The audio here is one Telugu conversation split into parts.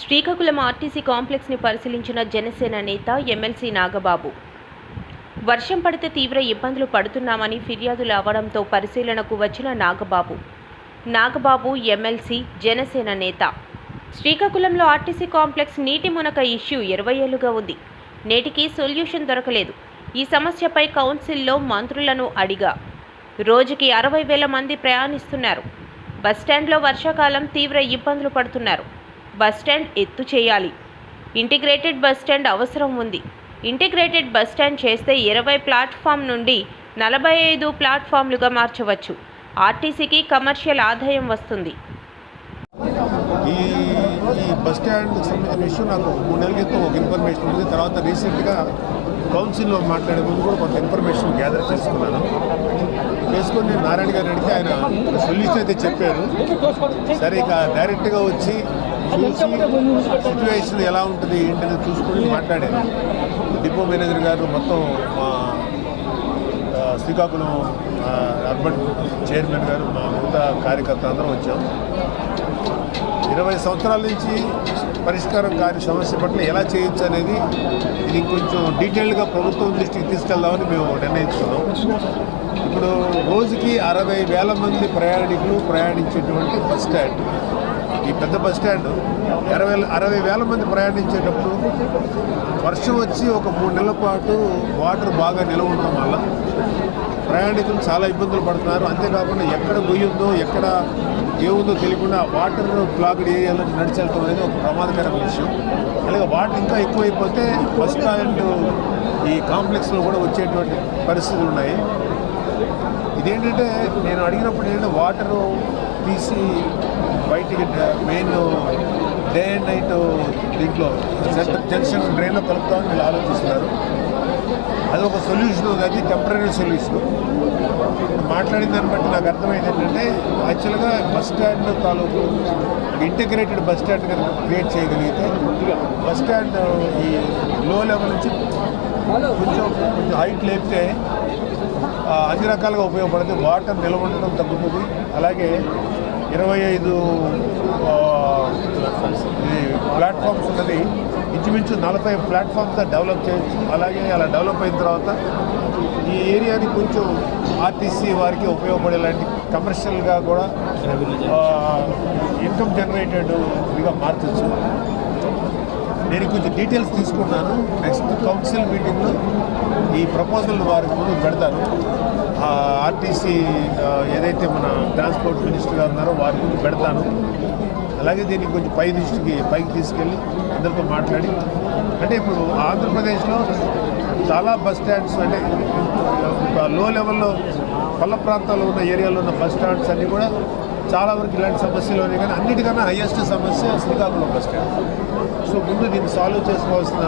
శ్రీకాకుళం ఆర్టీసీ కాంప్లెక్స్ని పరిశీలించిన జనసేన నేత ఎమ్మెల్సీ నాగబాబు. వర్షం పడితే తీవ్ర ఇబ్బందులు పడుతున్నామని ఫిర్యాదులు అవడంతో పరిశీలనకు వచ్చిన నాగబాబు. నాగబాబు ఎమ్మెల్సీ జనసేన నేత. శ్రీకాకుళంలో ఆర్టీసీ కాంప్లెక్స్ నీటి మునక ఇష్యూ ఇరవై ఏళ్ళుగా ఉంది. నేటికి సొల్యూషన్ దొరకలేదు. ఈ సమస్యపై కౌన్సిల్లో మంత్రులను అడిగా. రోజుకి అరవై వేల మంది ప్రయాణిస్తున్నారు. బస్టాండ్లో వర్షాకాలం తీవ్ర ఇబ్బందులు పడుతున్నారు. బస్టాండ్ ఎత్తు చేయాలి. ఇంటిగ్రేటెడ్ బస్టాండ్ అవసరం ఉంది. ఇంటిగ్రేటెడ్ బస్టాండ్ చేస్తే ఇరవై ప్లాట్ఫామ్ నుండి నలభై ఐదు ప్లాట్ఫామ్లుగా మార్చవచ్చు. ఆర్టీసీకి కమర్షియల్ ఆదాయం వస్తుంది. ఈ ఈ బస్ స్టాండ్కి సంబంధించిన విషయం నాకు మూడు నెలల క్రితం ఒక ఇన్ఫర్మేషన్ ఉంది. తర్వాత రీసెంట్గా కౌన్సిల్లో మాట్లాడే ముందు కూడా కొంత ఇన్ఫర్మేషన్ గ్యాదర్ చేసుకున్నాను. చేసుకుని నేను నారాయణ గారు అడిగితే ఆయన సొల్యూషన్ అయితే చెప్పారు. సరే ఇక డైరెక్ట్గా వచ్చి చూసి సిచ్యువేషన్ ఎలా ఉంటుంది ఏంటనేది చూసుకొని మాట్లాడాను డిపో మేనేజర్ గారు మొత్తం మా శ్రీకాకుళం అర్బన్ చైర్మన్ గారు మా మిగతా కార్యకర్త అందరం వచ్చాం. ఇరవై సంవత్సరాల నుంచి పరిష్కారం కాని సమస్య పట్ల ఎలా చేయొచ్చు అనేది ఇది కొంచెం డీటెయిల్గా ప్రభుత్వం దృష్టికి తీసుకెళ్దామని మేము నిర్ణయించుకున్నాం. ఇప్పుడు రోజుకి అరవై వేల మంది ప్రయాణికులు ప్రయాణించేటువంటి బస్ స్టాండ్. ఈ పెద్ద బస్ స్టాండ్ అరవై అరవై వేల మంది ప్రయాణించేటప్పుడు వర్షం వచ్చి ఒక మూడు నెలల పాటు వాటర్ బాగా నిలవ ఉండడం వల్ల ప్రయాణికులు చాలా ఇబ్బందులు పడుతున్నారు. అంతేకాకుండా ఎక్కడ గొయ్యి ఎక్కడ ఏముందో తెలియకుండా వాటర్ బ్లాక్డ్ ఏరియాలో నడిచెళ్ళటం అనేది ఒక ప్రమాదకరమైన విషయం. అలాగే వాటర్ ఇంకా ఎక్కువైపోతే బస్ స్టాండ్ ఈ కాంప్లెక్స్లో కూడా వచ్చేటువంటి పరిస్థితులు ఉన్నాయి. ఇదేంటంటే నేను అడిగినప్పుడు ఏంటంటే వాటరు తీసి బయటికి మెయిన్ డే అండ్ నైట్ దీంట్లో జంక్షన్ డ్రైన్లో కలుపుతామని వీళ్ళు ఆలోచిస్తున్నారు. అది ఒక సొల్యూషన్ అది టెంపరీ సొల్యూషన్ ఇప్పుడు మాట్లాడిన దాన్ని బట్టి నాకు అర్థమైంది ఏంటంటే యాక్చువల్గా బస్ స్టాండ్ తాలూకు ఇంటిగ్రేటెడ్ బస్ స్టాండ్ కనుక క్రియేట్ చేయగలిగితే బస్ స్టాండ్ ఈ లో లెవెల్ నుంచి కొంచెం కొంచెం హైట్ లేపితే అన్ని రకాలుగా ఉపయోగపడుతుంది. వాటర్ నిల్వ ఉండడం తగ్గుతుంది. అలాగే ఇరవై ఐదు ప్లాట్ఫామ్స్ ఉన్నది. ఇంచుమించు నలభై ప్లాట్ఫామ్స్ డెవలప్ చేయొచ్చు. అలాగే అలా డెవలప్ అయిన తర్వాత ఈ ఏరియాని కొంచెం ఆర్టీసీ వారికి ఉపయోగపడేలాంటి కమర్షియల్గా కూడా ఇన్కమ్ జనరేటెడ్ ఇదిగా మార్చచ్చు. నేను కొంచెం డీటెయిల్స్ తీసుకున్నాను నెక్స్ట్ కౌన్సిల్ మీటింగ్లో ఈ ప్రపోజల్ వారికి ముందు పెడతాను ఆర్టీసీ ఏదైతే మన ట్రాన్స్పోర్ట్ మినిస్టర్ గారు ఉన్నారో వారి ముందు పెడతాను. అలాగే దీన్ని కొంచెం పై దృష్టికి పైకి తీసుకెళ్ళి అందరితో మాట్లాడి అంటే ఇప్పుడు ఆంధ్రప్రదేశ్లో చాలా బస్ స్టాండ్స్ అంటే లో లెవెల్లో పల్ల ప్రాంతాల్లో ఉన్న ఏరియాలో ఉన్న బస్ స్టాండ్స్ అన్నీ కూడా చాలా వరకు ఇలాంటి సమస్యలు ఉన్నాయి. కానీ అన్నిటికన్నా హయ్యెస్ట్ సమస్య శ్రీకాకుళం బస్ స్టాండ్ సో ముందు దీన్ని సాల్వ్ చేసుకోవాల్సిన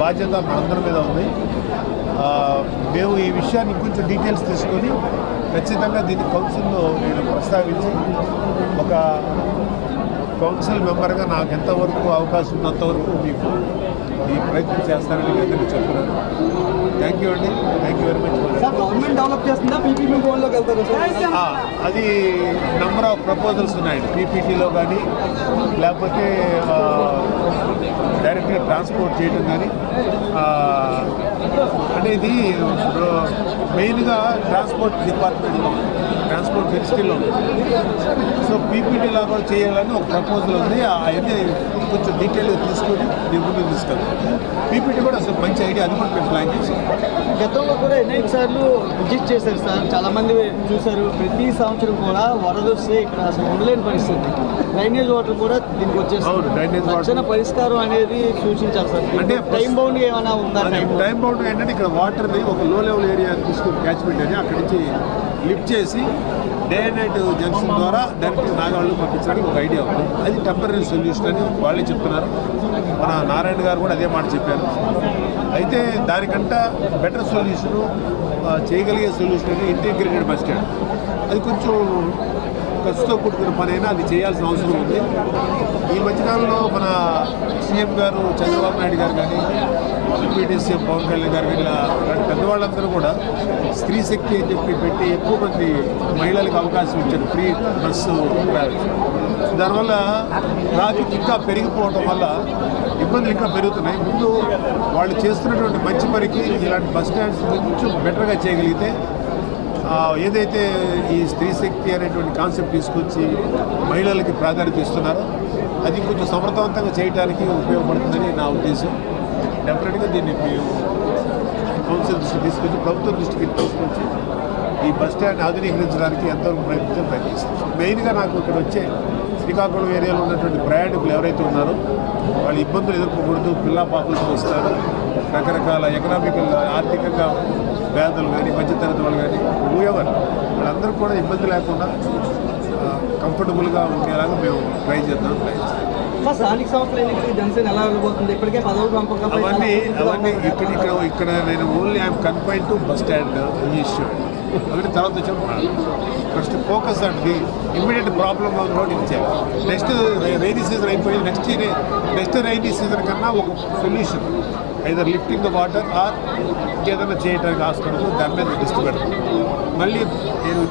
బాధ్యత మనందరి మీద ఉంది. మేము ఈ విషయాన్ని కొంచెం డీటెయిల్స్ తీసుకొని ఖచ్చితంగా దీన్ని కౌన్సిల్లో నేను ప్రస్తావించి ఒక కౌన్సిల్ మెంబర్గా నాకు ఎంతవరకు అవకాశం ఉన్నంతవరకు మీకు ఈ ప్రయత్నం చేస్తానని మీ అందరికీ చెప్తున్నాను. థ్యాంక్ యూ అండి. Thank you very much government develop చేస్తుందా? పీపీపీ గోల్డ్లోకి వెళ్తారా అది నెంబర్ ఆఫ్ ప్రపోజల్స్ ఉన్నాయండి పీపీటీలో కానీ లేకపోతే డైరెక్ట్గా ట్రాన్స్పోర్ట్ చేయడం కానీ అంటే ఇది మెయిన్గా ట్రాన్స్పోర్ట్ డిపార్ట్మెంట్లో ట్రాన్స్పోర్ట్ మినిస్ట్రీలో ఉంది. సో పీపీటీ లాగా చేయాలని ఒక ప్రపోజల్ ఉంది. అవన్నీ కొంచెం డీటెయిల్గా తీసుకొని ముందు తీసుకెళ్తాం పీపీటీ కూడా అసలు మంచి ఐడియా అది కూడా ప్లాన్ చేసాం గతంలో కూడా అనేక సార్లు విజిట్ చేశారు సార్. చాలా మంది చూశారు. ప్రతి సంవత్సరం కూడా వరద వస్తే ఇక్కడ అసలు ఉండలేని పరిస్థితి. డ్రైనేజ్ వాటర్ కూడా దీనికి వాటర్. తక్షణ పరిష్కారం అనేది సూచించాలి సార్. అంటే టైం బౌండ్ ఏమైనా ఉందా టైం బౌండ్ ఏంటంటే ఇక్కడ వాటర్ని ఒక లో లెవెల్ ఏరియా తీసుకుని క్యాచ్మెంట్ అని అక్కడి నుంచి లిఫ్ట్ చేసి డే నైట్ జంక్షన్ ద్వారా దానికి నాగాళ్ళు పంపించడానికి ఒక ఐడియా ఉంది. అది టెంపరీ సొల్యూషన్ అని వాళ్ళే చెప్తున్నారు. మన నారాయణ గారు కూడా అదే మాట చెప్పారు. అయితే దానికంట బెటర్ సొల్యూషను చేయగలిగే సొల్యూషన్ అంటే ఇంటిగ్రేటెడ్ బస్ స్టాండ్. అది కొంచెం ఖర్చుతో కూడుకున్న పని అయినా అది చేయాల్సిన అవసరం ఉంది. ఈ మధ్యకాలంలో మన సీఎం గారు చంద్రబాబు నాయుడు గారు కానీ ఎంపీటీసీ పవన్ కళ్యాణ్ గారు వీళ్ళ పెద్దవాళ్ళందరూ కూడా స్త్రీ శక్తి అని చెప్పి పెట్టి ఎక్కువ మంది మహిళలకు అవకాశం ఇచ్చారు. ఫ్రీ బస్సు దానివల్ల ట్రాఫిక్ ఇంకా పెరిగిపోవడం వల్ల ఇబ్బందులు ఇంకా పెరుగుతున్నాయి. ముందు వాళ్ళు చేస్తున్నటువంటి మంచి పనికి ఇలాంటి బస్ స్టాండ్స్ కొంచెం బెటర్గా చేయగలిగితే ఏదైతే ఈ స్త్రీ శక్తి అనేటువంటి కాన్సెప్ట్ తీసుకొచ్చి మహిళలకి ప్రాధాన్యత ఇస్తున్నారో అది కొంచెం సమర్థవంతంగా చేయడానికి ఉపయోగపడుతుందని నా ఉద్దేశం. డెఫినెట్గా దీన్ని మేము కౌన్సిల్ దృష్టికి తీసుకొచ్చి ప్రభుత్వం దృష్టికి తీసుకొచ్చి ఈ బస్ స్టాండ్ ఆధునీకరించడానికి ఎంతవరకు ప్రయత్నించడం ప్రయత్నిస్తాం మెయిన్గా నాకు ఇక్కడ వచ్చే శ్రీకాకుళం ఏరియాలో ఉన్నటువంటి ప్రయాణికులు ఎవరైతే ఉన్నారో వాళ్ళు ఇబ్బందులు ఎదుర్కోకూడదు పిల్ల పాపలతో వస్తారు. రకరకాల ఎకనామికల్ ఆర్థికంగా పేదలు కానీ మధ్యతరగతి వాళ్ళు కానీ ఊయవర్. వాళ్ళందరూ కూడా ఇబ్బంది లేకుండా కంఫర్టబుల్గా ఉండేలాగా మేము ట్రై చేద్దాం ప్రయత్నిస్తాం చేస్తాం స్థానిక సంస్థల ఎన్నికలకి జనసేన ఎలా వెళ్ళబోతుంది? ఇప్పటికే పదవులు పంపకం అవన్నీ అవన్నీ ఇక్కడ ఇక్కడ ఇక్కడ నేను only I'm confine to bus stand issue అవన్నీ తర్వాత వచ్చాము ఫస్ట్ ఫోకస్ అంటే ఇమ్మీడియట్ ప్రాబ్లమ్ ఆన్ రోడ్ ఇచ్చారు నెక్స్ట్ రైనీ సీజన్ అయిపోయి నెక్స్ట్ నెక్స్ట్ రైనీ సీజన్ కన్నా ఒక solution either lifting the water or ఇంకేదైనా చేయడానికి ఆస్కారం దాని మీద దృష్టి పెడతాం. మళ్ళీ నేను